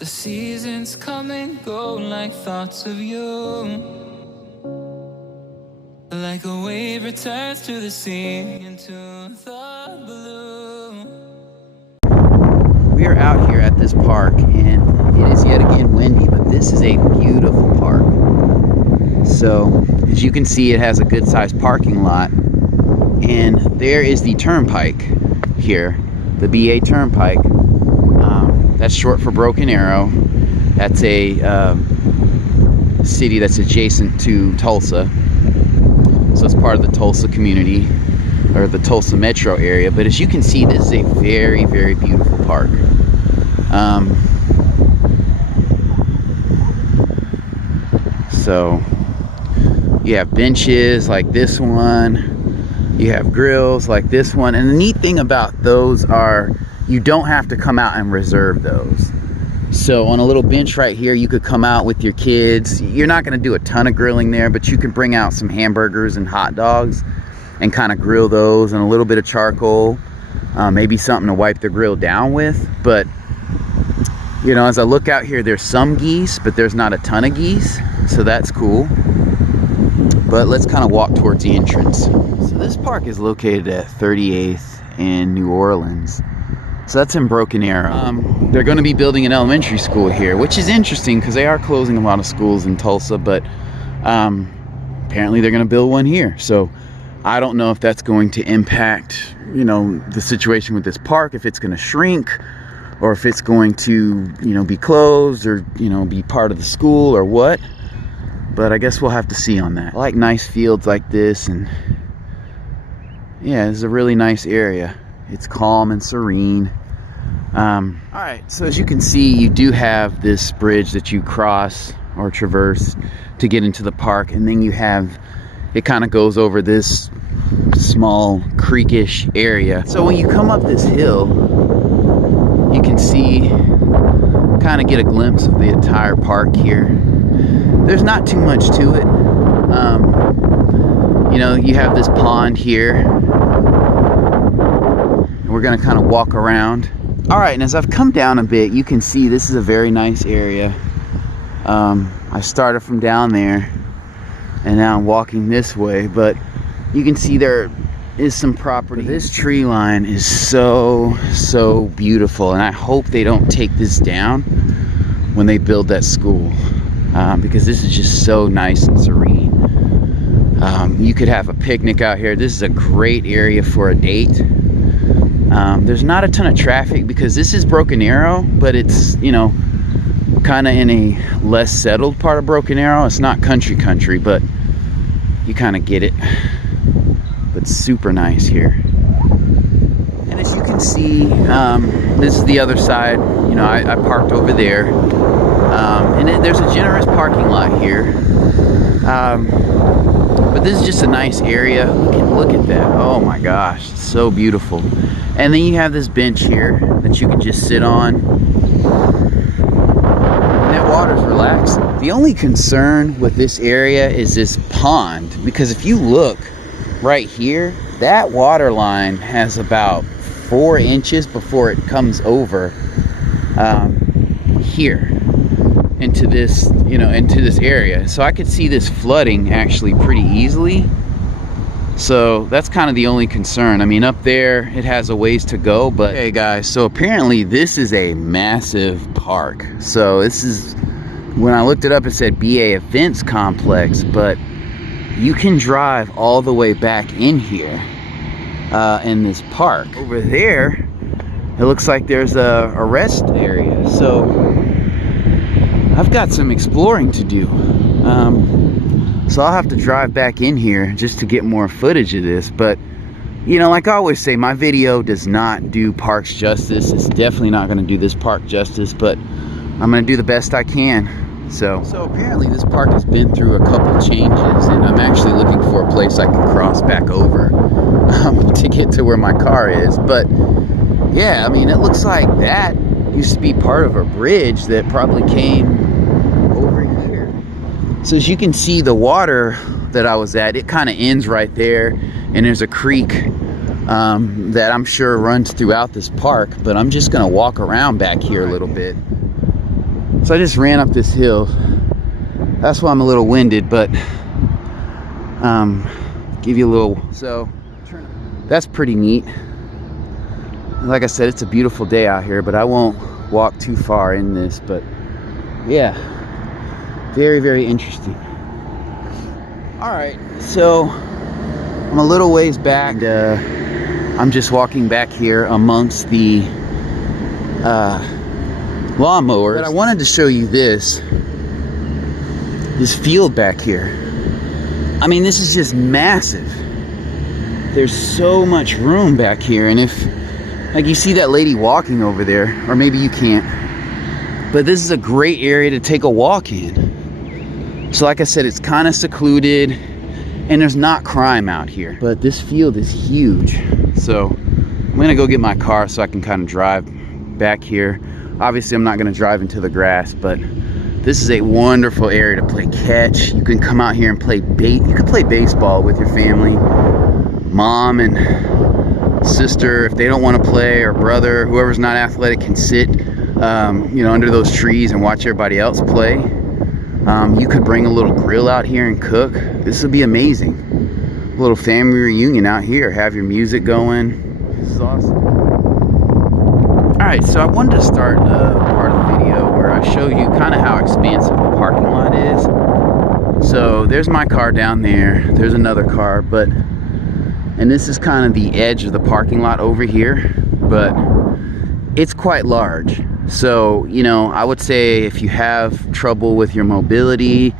The seasons come and go like thoughts of you. Like a wave returns to the sea into the blue. We are out here at this park and it is yet again windy, but this is a beautiful park. So as you can see, it has a good sized parking lot, and there is the turnpike here, the BA turnpike. That's short for Broken Arrow. That's a city that's adjacent to Tulsa. So it's part of the Tulsa community, or the Tulsa metro area. But as you can see, this is a very, very beautiful park. So you have benches like this one, you have grills like this one, and the neat thing about those are you don't have to come out and reserve those. So on a little bench right here, you could come out with your kids. You're not going to do a ton of grilling there, but you can bring out some hamburgers and hot dogs and kind of grill those, and a little bit of charcoal, maybe something to wipe the grill down with. But you know, as I look out here, there's some geese, but there's not a ton of geese, so that's cool. But let's kind of walk towards the entrance. So this park is located at 38th and New Orleans. So that's in Broken Arrow. They're going to be building an elementary school here, which is interesting because they are closing a lot of schools in Tulsa, but apparently they're going to build one here. So I don't know if that's going to impact, you know, the situation with this park, if it's going to shrink, or if it's going to, you know, be closed, or, you know, be part of the school, or what. But I guess we'll have to see on that. I like nice fields like this, and yeah, this is a really nice area. It's calm and serene. Alright, so as you can see, you do have this bridge that you cross or traverse to get into the park, and then you have, it kind of goes over this small creekish area. So when you come up this hill, you can see, kind of get a glimpse of the entire park here. There's not too much to it. You know, you have this pond here, and we're gonna kind of walk around. All right, and as I've come down a bit, you can see this is a very nice area. I started from down there, and now I'm walking this way, but you can see there is some property. This tree line is so beautiful, and I hope they don't take this down when they build that school, because this is just so nice and serene. You could have a picnic out here. This is a great area for a date. There's not a ton of traffic because this is Broken Arrow, but it's, you know, kind of in a less settled part of Broken Arrow. It's not country, but you kind of get it. But super nice here. And as you can see, this is the other side. You know, I parked over there, and there's a generous parking lot here. But this is just a nice area. Look at that. Oh my gosh, it's so beautiful. And then you have this bench here that you can just sit on, and that water's relaxing. The only concern with this area is this pond, because if you look right here, that water line has about 4 inches before it comes over here into this, you know, into this area. So I could see this flooding actually pretty easily. So that's kind of the only concern. I mean, up there it has a ways to go, but hey guys, so apparently this is a massive park. So this is, when I looked it up, it said BA Events Complex, but you can drive all the way back in here in this park. Over there, it looks like there's a rest area. So I've got some exploring to do. So I'll have to drive back in here just to get more footage of this. But, you know, like I always say, my video does not do parks justice. It's definitely not going to do this park justice, but I'm going to do the best I can. So apparently this park has been through a couple changes, and I'm actually looking for a place I can cross back over to get to where my car is. But yeah, I mean, it looks like that used to be part of a bridge that probably came over here. So as you can see, the water that I was at, it kind of ends right there, and there's a creek that I'm sure runs throughout this park, but I'm just gonna walk around back here a little bit. So I just ran up this hill. That's why I'm a little winded, but give you a little. So that's pretty neat. Like I said, it's a beautiful day out here, but I won't walk too far in this. But yeah, very, very interesting. All right, so I'm a little ways back. I'm just walking back here amongst the lawnmowers. But I wanted to show you this field back here. I mean, this is just massive. There's so much room back here, and if, like, you see that lady walking over there, or maybe you can't, but this is a great area to take a walk in. So like I said, it's kind of secluded, and there's not crime out here, but this field is huge. So I'm gonna go get my car so I can kind of drive back here. Obviously I'm not gonna drive into the grass, but this is a wonderful area to play catch. You can come out here and play you can play baseball with your family. Mom and sister, if they don't want to play, or brother, whoever's not athletic, can sit you know, under those trees and watch everybody else play. You could bring a little grill out here and cook. This would be amazing. A little family reunion out here. Have your music going. This is awesome. Alright, so I wanted to start part of the video where I show you kind of how expansive the parking lot is. So there's my car down there. There's another car, and this is kind of the edge of the parking lot over here, but it's quite large. So, you know, I would say if you have trouble with your mobility,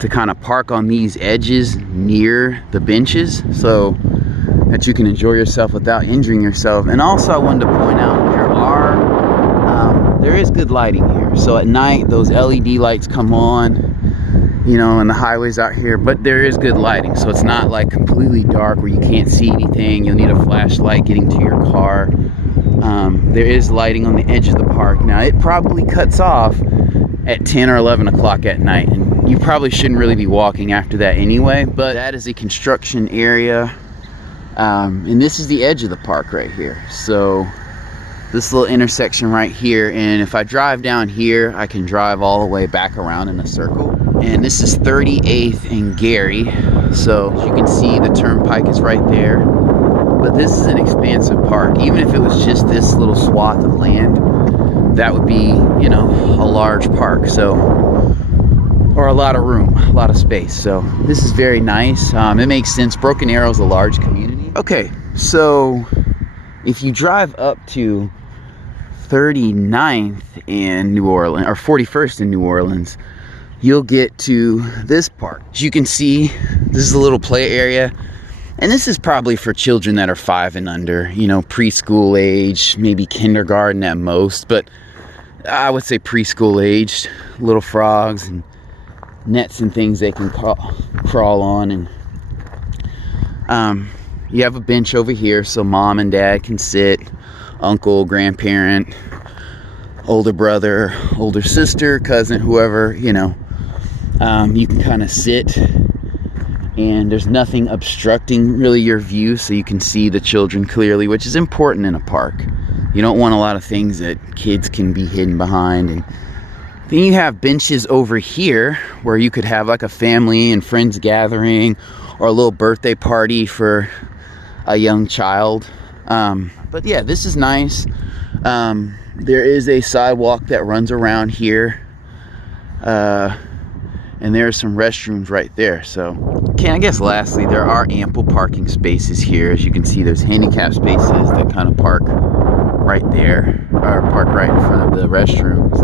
to kind of park on these edges near the benches so that you can enjoy yourself without injuring yourself. And also I wanted to point out there is good lighting here. So at night those LED lights come on, you know, and the highways out here, but there is good lighting. So it's not like completely dark where you can't see anything. You'll need a flashlight getting to your car. There is lighting on the edge of the park. Now it probably cuts off at 10 or 11 o'clock at night, and you probably shouldn't really be walking after that anyway, but that is a construction area. And this is the edge of the park right here. So this little intersection right here, and if I drive down here, I can drive all the way back around in a circle. And this is 38th and Gary. So as you can see, the turnpike is right there. But this is an expansive park. Even if it was just this little swath of land, that would be, you know, a large park. So, or a lot of room, a lot of space. So this is very nice. It makes sense. Broken Arrow is a large community. Okay, so if you drive up to 39th in New Orleans, or 41st in New Orleans, you'll get to this park. As you can see, this is a little play area. And this is probably for children that are 5 and under, you know, preschool age, maybe kindergarten at most, but I would say preschool aged. Little frogs and nets and things they can crawl on. And you have a bench over here so mom and dad can sit, uncle, grandparent, older brother, older sister, cousin, whoever, you know. You can kind of sit, and there's nothing obstructing really your view, so you can see the children clearly, which is important in a park. You don't want a lot of things that kids can be hidden behind. And then you have benches over here where you could have like a family and friends gathering, or a little birthday party for a young child. But yeah, this is nice. There is a sidewalk that runs around here. And there are some restrooms right there. So, okay, I guess lastly, there are ample parking spaces here. As you can see, there's handicap spaces that kind of park right there, or park right in front of the restrooms.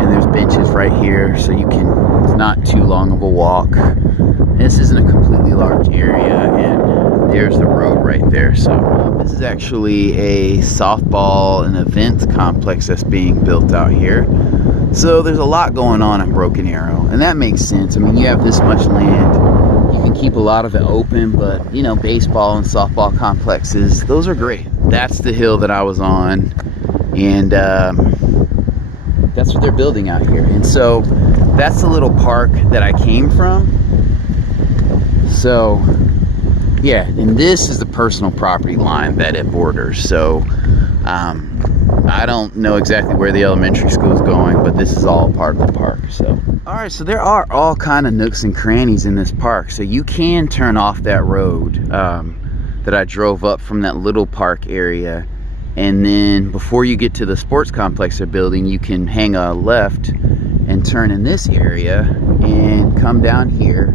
And there's benches right here, so you can, it's not too long of a walk. This isn't a completely large area, and there's the road right there. So this is actually a softball and events complex that's being built out here. So there's a lot going on at Broken Arrow, and that makes sense. I mean, you have this much land, you can keep a lot of it open, but you know, baseball and softball complexes, those are great. That's the hill that I was on, and that's what they're building out here. And so that's the little park that I came from. So yeah, and this is the personal property line that it borders. So I don't know exactly where the elementary school is going, but this is all part of the park. So, all right, so there are all kind of nooks and crannies in this park. So you can turn off that road that I drove up from that little park area, and then before you get to the sports complex they're building, you can hang a left and turn in this area and come down here.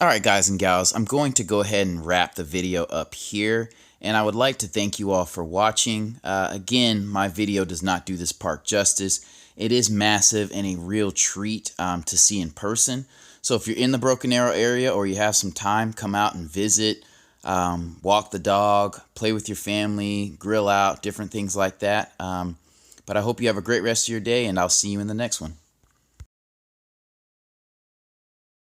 All right, guys and gals, I'm going to go ahead and wrap the video up here. And I would like to thank you all for watching. Again, my video does not do this park justice. It is massive and a real treat to see in person. So if you're in the Broken Arrow area or you have some time, come out and visit, walk the dog, play with your family, grill out, different things like that. But I hope you have a great rest of your day, and I'll see you in the next one.